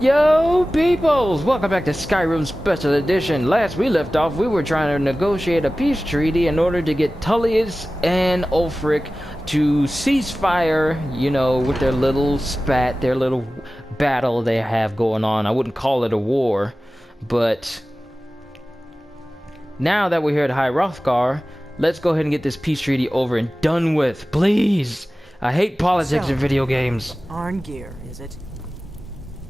Yo, peoples! Welcome back to Skyrim Special Edition. Last we left off, we were trying to negotiate a peace treaty in order to get Tullius and Ulfric to cease fire, you know, with their little spat, their little battle they have going on. I wouldn't call it a war, but now that we're here at High Hrothgar, let's go ahead and get this peace treaty over and done with, please! I hate politics in video games. Arngeir, is it?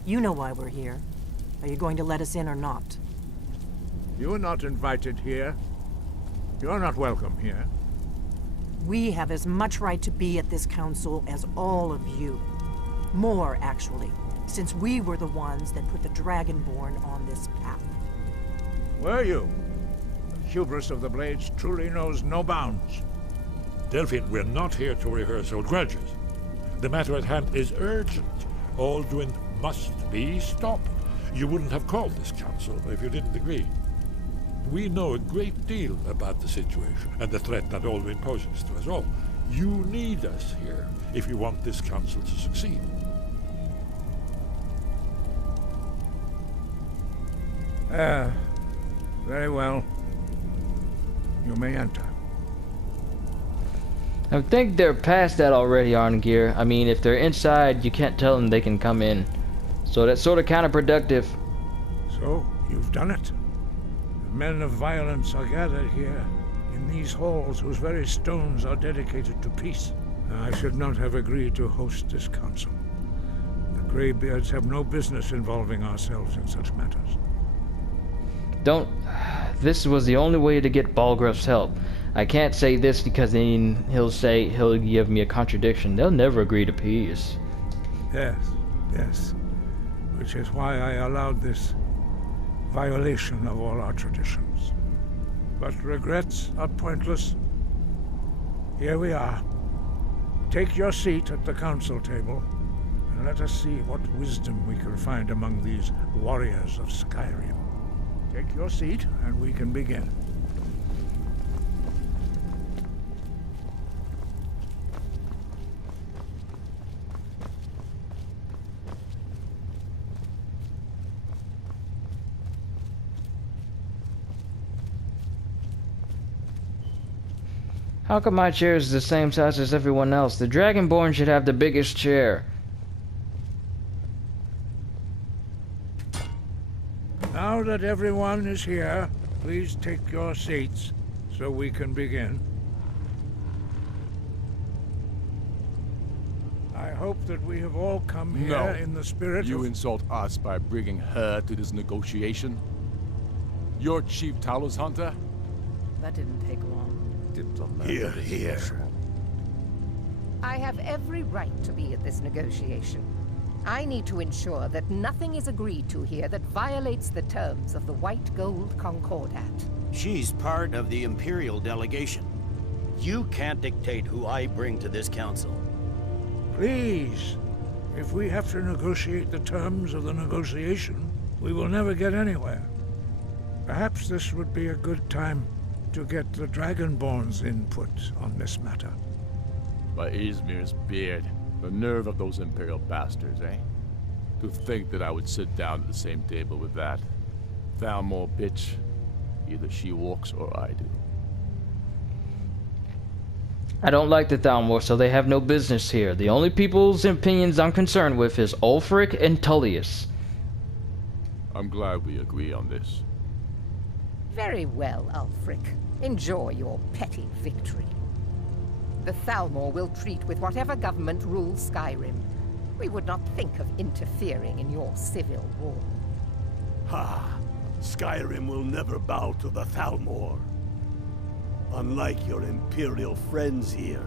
You know why we're here. Are you going to let us in or not? You are not invited here. You are not welcome here. We have as much right to be at this council as all of you. More, actually, since we were the ones that put the Dragonborn on this path. Were you? The hubris of the Blades truly knows no bounds. Delphine, we're not here to rehearse old grudges. The matter at hand is urgent. Alduin must be stopped. You wouldn't have called this council if you didn't agree. We know a great deal about the situation and the threat that Alduin poses to us all. You need us here if you want this council to succeed. Very well. You may enter. I think they're past that already, Arngeir. I mean, if they're inside, you can't tell them they can come in. So that's sort of counterproductive. So, you've done it. The men of violence are gathered here, in these halls whose very stones are dedicated to peace. I should not have agreed to host this council. The Greybeards have no business involving ourselves in such matters. This was the only way to get Balgruuf's help. I can't say this because then he'll give me a contradiction. They'll never agree to peace. Yes. Which is why I allowed this violation of all our traditions. But regrets are pointless. Here we are. Take your seat at the council table, and let us see what wisdom we can find among these warriors of Skyrim. Take your seat, and we can begin. How come my chair is the same size as everyone else? The Dragonborn should have the biggest chair. Now that everyone is here, please take your seats so we can begin. I hope that we have all come here in the spirit You of... insult us by bringing her to this negotiation? You're Chief Talos Hunter? That didn't take long. Here. I have every right to be at this negotiation. I need to ensure that nothing is agreed to here that violates the terms of the White Gold Concordat. She's part of the Imperial delegation. You can't dictate who I bring to this council. Please, if we have to negotiate the terms of the negotiation, we will never get anywhere. Perhaps this would be a good time to get the Dragonborn's input on this matter. By Izmir's beard. The nerve of those Imperial bastards, eh? To think that I would sit down at the same table with that. Thalmor bitch. Either she walks or I do. I don't like the Thalmor, so they have no business here. The only people's opinions I'm concerned with is Ulfric and Tullius. I'm glad we agree on this. Very well, Ulfric. Enjoy your petty victory. The Thalmor will treat with whatever government rules Skyrim. We would not think of interfering in your civil war. Ha! Skyrim will never bow to the Thalmor. Unlike your Imperial friends here.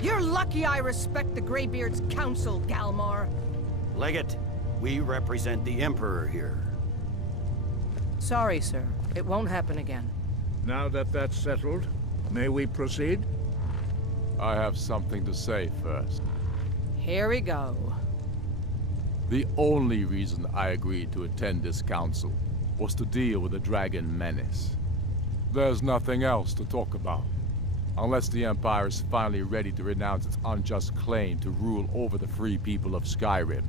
You're lucky I respect the Greybeard's council, Galmar. Legate, we represent the Emperor here. Sorry, sir. It won't happen again. Now that that's settled, may we proceed? I have something to say first. Here we go. The only reason I agreed to attend this council was to deal with the dragon menace. There's nothing else to talk about. unless the Empire is finally ready to renounce its unjust claim to rule over the free people of Skyrim.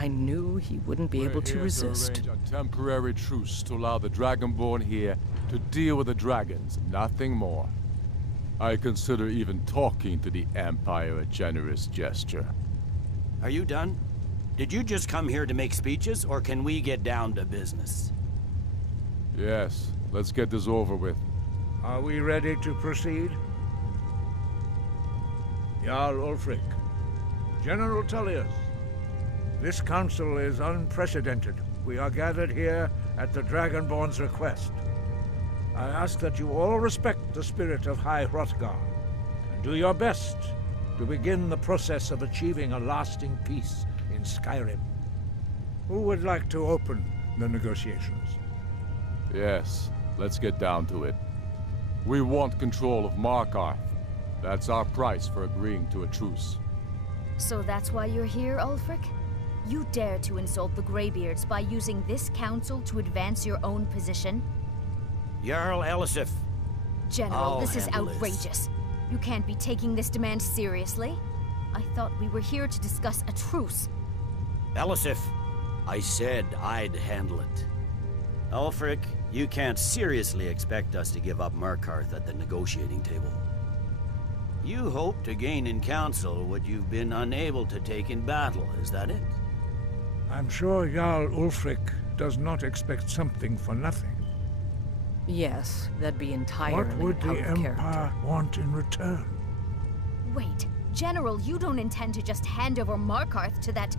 I knew he wouldn't be able to resist. Arrange a temporary truce to allow the Dragonborn here to deal with the dragons, nothing more. I consider even talking to the Empire a generous gesture. Are you done? Did you just come here to make speeches, or can we get down to business? Yes, let's get this over with. Are we ready to proceed? Jarl Ulfric, General Tullius, this council is unprecedented. We are gathered here at the Dragonborn's request. I ask that you all respect the spirit of High Hrothgar, and do your best to begin the process of achieving a lasting peace in Skyrim. Who would like to open the negotiations? Yes, let's get down to it. We want control of Markarth. That's our price for agreeing to a truce. So that's why you're here, Ulfric? You dare to insult the Greybeards by using this council to advance your own position? Jarl Elisif. General, this is handle outrageous. You can't be taking this demand seriously. I thought we were here to discuss a truce. Elisif, I said I'd handle it. Ulfric, you can't seriously expect us to give up Markarth at the negotiating table. You hope to gain in council what you've been unable to take in battle, is that it? I'm sure Jarl Ulfric does not expect something for nothing. Yes, that'd be What entirely would out the of character. Empire want in return? Wait, General, you don't intend to just hand over Markarth to that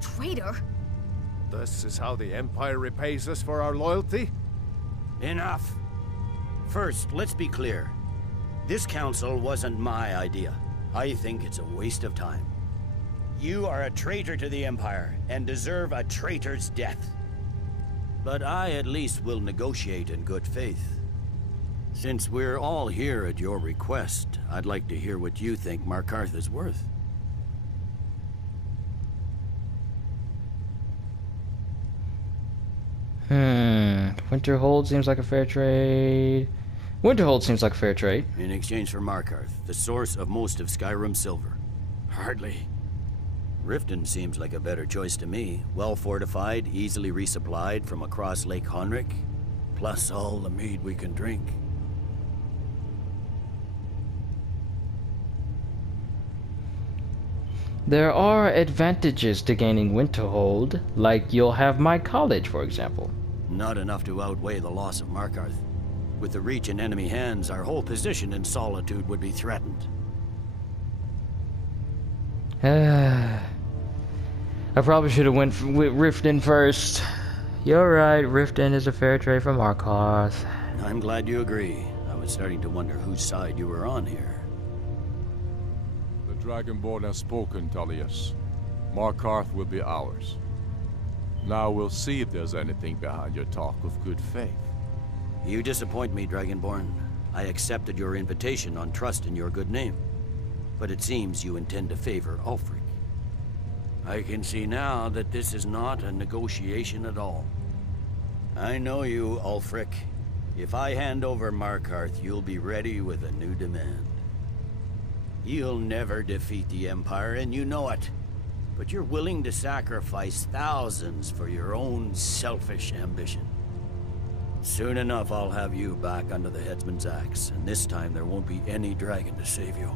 traitor? This is how the Empire repays us for our loyalty? Enough. First, let's be clear. This council wasn't my idea. I think it's a waste of time. You are a traitor to the Empire, and deserve a traitor's death. But I at least will negotiate in good faith. Since we're all here at your request, I'd like to hear what you think Markarth is worth. Winterhold seems like a fair trade. Winterhold seems like a fair trade. In exchange for Markarth, the source of most of Skyrim's silver. Hardly. Riften seems like a better choice to me. Well fortified, easily resupplied from across Lake Honric, plus all the mead we can drink. There are advantages to gaining Winterhold, like you'll have my college, for example. Not enough to outweigh the loss of Markarth. With the Reach in enemy hands, our whole position in Solitude would be threatened. I probably should have went with Riften first. You're right, Riften is a fair trade for Markarth. I'm glad you agree. I was starting to wonder whose side you were on here. The Dragonborn has spoken, Tullius. Markarth will be ours. Now we'll see if there's anything behind your talk of good faith. You disappoint me, Dragonborn. I accepted your invitation on trust in your good name. But it seems you intend to favor Ulfric. I can see now that this is not a negotiation at all. I know you, Ulfric. If I hand over Markarth, you'll be ready with a new demand. You'll never defeat the Empire, and you know it. But you're willing to sacrifice thousands for your own selfish ambition. Soon enough, I'll have you back under the headsman's axe, and this time there won't be any dragon to save you.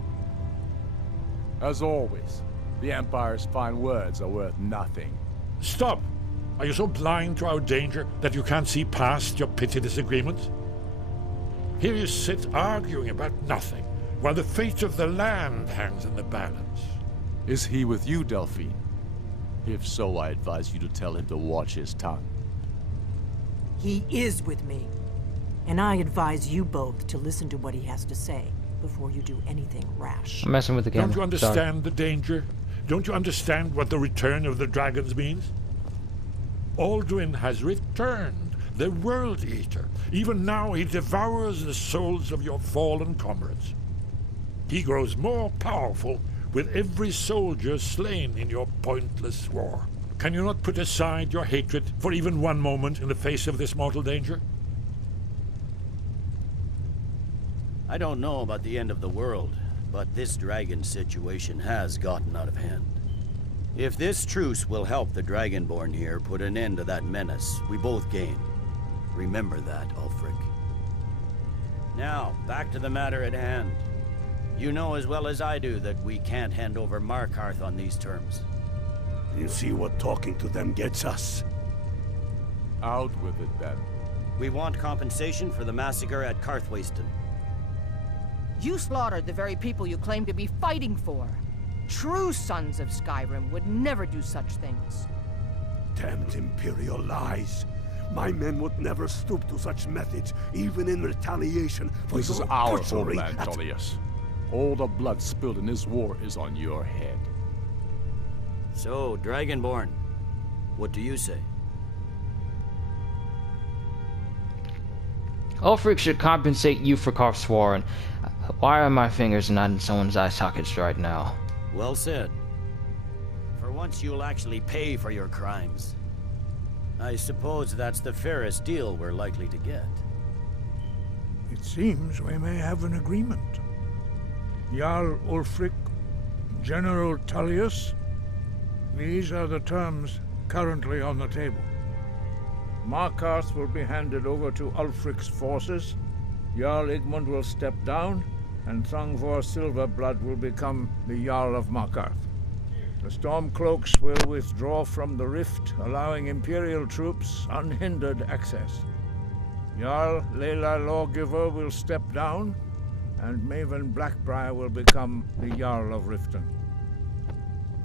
As always, the Empire's fine words are worth nothing. Stop! Are you so blind to our danger that you can't see past your petty disagreements? Here you sit arguing about nothing, while the fate of the land hangs in the balance. Is he with you, Delphine? If so, I advise you to tell him to watch his tongue. He is with me. And I advise you both to listen to what he has to say before you do anything rash. I'm messing with the camera. Don't you understand the danger? Don't you understand what the return of the dragons means? Alduin has returned, the World Eater. Even now he devours the souls of your fallen comrades. He grows more powerful with every soldier slain in your pointless war. Can you not put aside your hatred for even one moment in the face of this mortal danger? I don't know about the end of the world, but this dragon situation has gotten out of hand. If this truce will help the Dragonborn here put an end to that menace, we both gain. Remember that, Ulfric. Now, back to the matter at hand. You know as well as I do that we can't hand over Markarth on these terms. You see what talking to them gets us? Out with it, then. We want compensation for the massacre at Karthwasten. You slaughtered the very people you claim to be fighting for. True sons of Skyrim would never do such things. Damned Imperial lies. My men would never stoop to such methods, even in retaliation for This is your our butchery homeland, at- Tullius. All the blood spilled in this war is on your head. So, Dragonborn, what do you say? Ulfric should compensate you for Karthswarn. Why are my fingers not in someone's eye sockets right now? Well said. For once you'll actually pay for your crimes. I suppose that's the fairest deal we're likely to get. It seems we may have an agreement. Jarl Ulfric, General Tullius, these are the terms currently on the table. Markarth will be handed over to Ulfric's forces, Jarl Igmund will step down, and Thangvor Silverblood will become the Jarl of Markarth. The Stormcloaks will withdraw from the rift, allowing Imperial troops unhindered access. Jarl Leila Lawgiver will step down, and Maven Blackbriar will become the Jarl of Riften.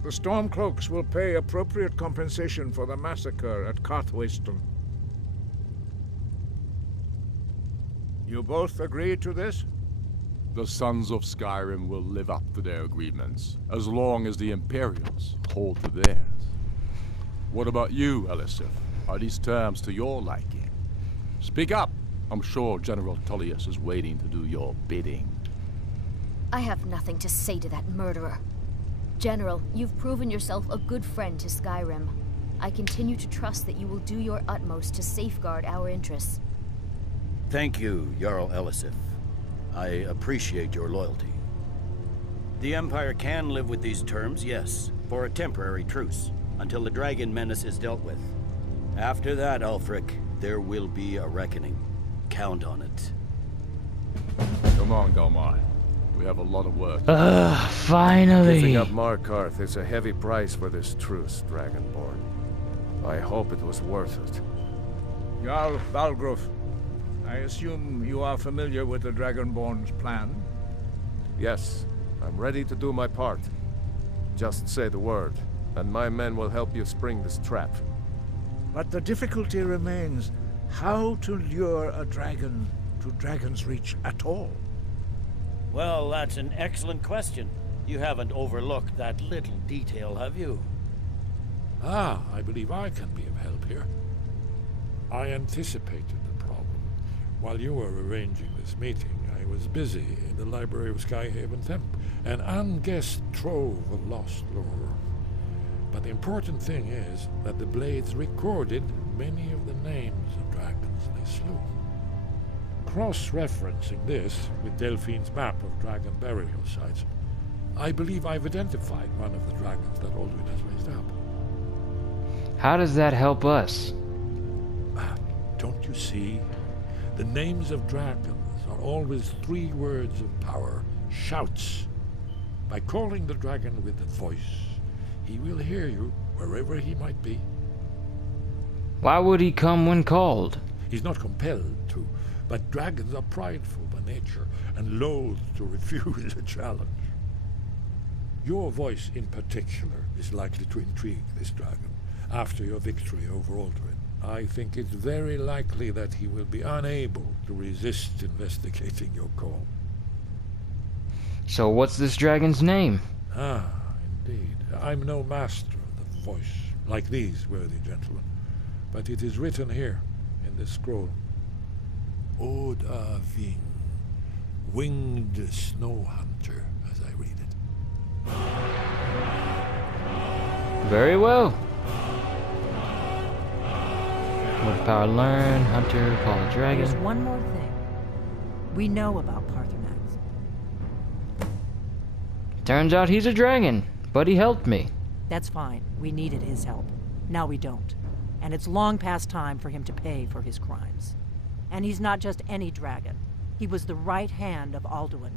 The Stormcloaks will pay appropriate compensation for the massacre at Karthwasten. You both agree to this? The sons of Skyrim will live up to their agreements, as long as the Imperials hold to theirs. What about you, Elisif? Are these terms to your liking? Speak up! I'm sure General Tullius is waiting to do your bidding. I have nothing to say to that murderer. General, you've proven yourself a good friend to Skyrim. I continue to trust that you will do your utmost to safeguard our interests. Thank you, Jarl Elisif. I appreciate your loyalty. The Empire can live with these terms, yes, for a temporary truce, until the dragon menace is dealt with. After that, Ulfric, there will be a reckoning. Count on it. Come on, Galmar. We have a lot of work. Finally. Giving up Markarth is a heavy price for this truce, Dragonborn. I hope it was worth it. Jarl Balgruf, I assume you are familiar with the Dragonborn's plan? Yes, I'm ready to do my part. Just say the word, and my men will help you spring this trap. But the difficulty remains how to lure a dragon to Dragon's Reach at all. Well, that's an excellent question. You haven't overlooked that little detail, have you? Ah, I believe I can be of help here. I anticipated the problem. While you were arranging this meeting, I was busy in the library of Skyhaven Temple, an unguessed trove of lost lore. But the important thing is that the Blades recorded many of the names of dragons they slew. Cross-referencing this with Delphine's map of dragon burial sites, I believe I've identified one of the dragons that Alduin has raised up. How does that help us? Don't you see? The names of dragons are always 3 words of power, shouts. By calling the dragon with a voice, he will hear you wherever he might be. Why would he come when called? He's not compelled to, but dragons are prideful by nature and loath to refuse a challenge. Your voice in particular is likely to intrigue this dragon after your victory over Alduin. I think it's very likely that he will be unable to resist investigating your call. So what's this dragon's name? Ah, indeed. I'm no master of the voice, like these worthy gentlemen, but it is written here in this scroll. Oda Ving, winged snow hunter, as I read it. Very well. With power learn, hunter, call a dragon. There's one more thing. We know about Paarthurnax. Turns out he's a dragon, but he helped me. That's fine. We needed his help. Now we don't. And it's long past time for him to pay for his crimes. And he's not just any dragon. He was the right hand of Alduin.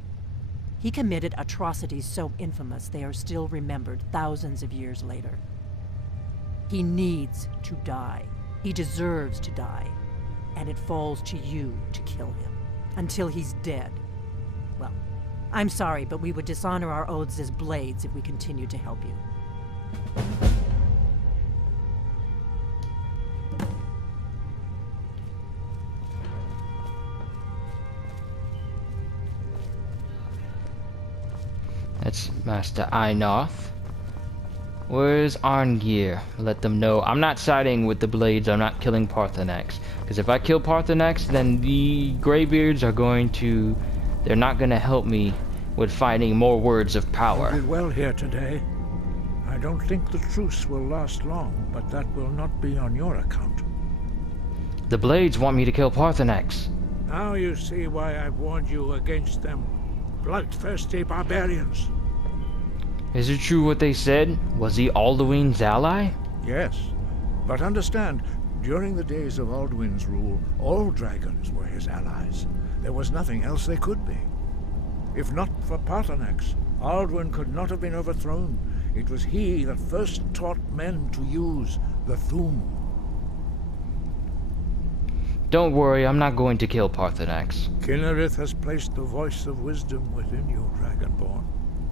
He committed atrocities so infamous they are still remembered thousands of years later. He needs to die. He deserves to die. And it falls to you to kill him. Until he's dead. Well, I'm sorry, but we would dishonor our oaths as blades if we continued to help you. That's Master Einoth. Where's Arngeir? Let them know. I'm not siding with the Blades. I'm not killing Parthenax. Because if I kill Parthenax, then the Greybeards are going to... They're not going to help me with finding more words of power. You did well here today. I don't think the truce will last long, but that will not be on your account. The Blades want me to kill Parthenax. Now you see why I've warned you against them. Bloodthirsty barbarians. Is it true what they said? Was he Alduin's ally? Yes, but understand, during the days of Alduin's rule, all dragons were his allies. There was nothing else they could be. If not for Parthenax, Alduin could not have been overthrown. It was he that first taught men to use the Thu'um. Don't worry, I'm not going to kill Parthenax. Kinnereth has placed the voice of wisdom within you, Dragonborn.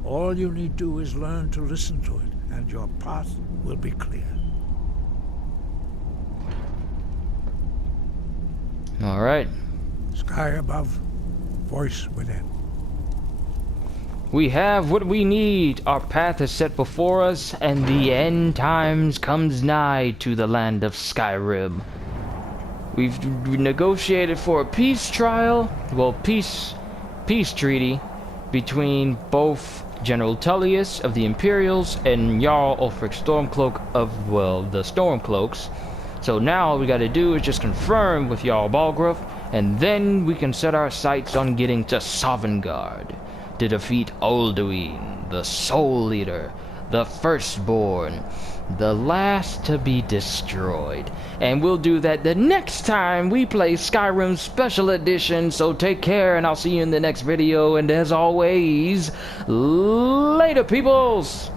All you need do is learn to listen to it, and your path will be clear. Alright. Sky above, voice within. We have what we need. Our path is set before us, and the end times comes nigh to the land of Skyrim. We've negotiated for a peace trial, well, peace treaty between both General Tullius of the Imperials and Jarl Ulfric Stormcloak of, well, the Stormcloaks. So now all we gotta do is just confirm with Jarl Balgruuf, and then we can set our sights on getting to Sovngarde to defeat Alduin, the Soul Eater, the Firstborn, the last to be destroyed. And we'll do that the next time we play Skyrim Special Edition. So take care, and I'll see you in the next video. And as always, later, peoples!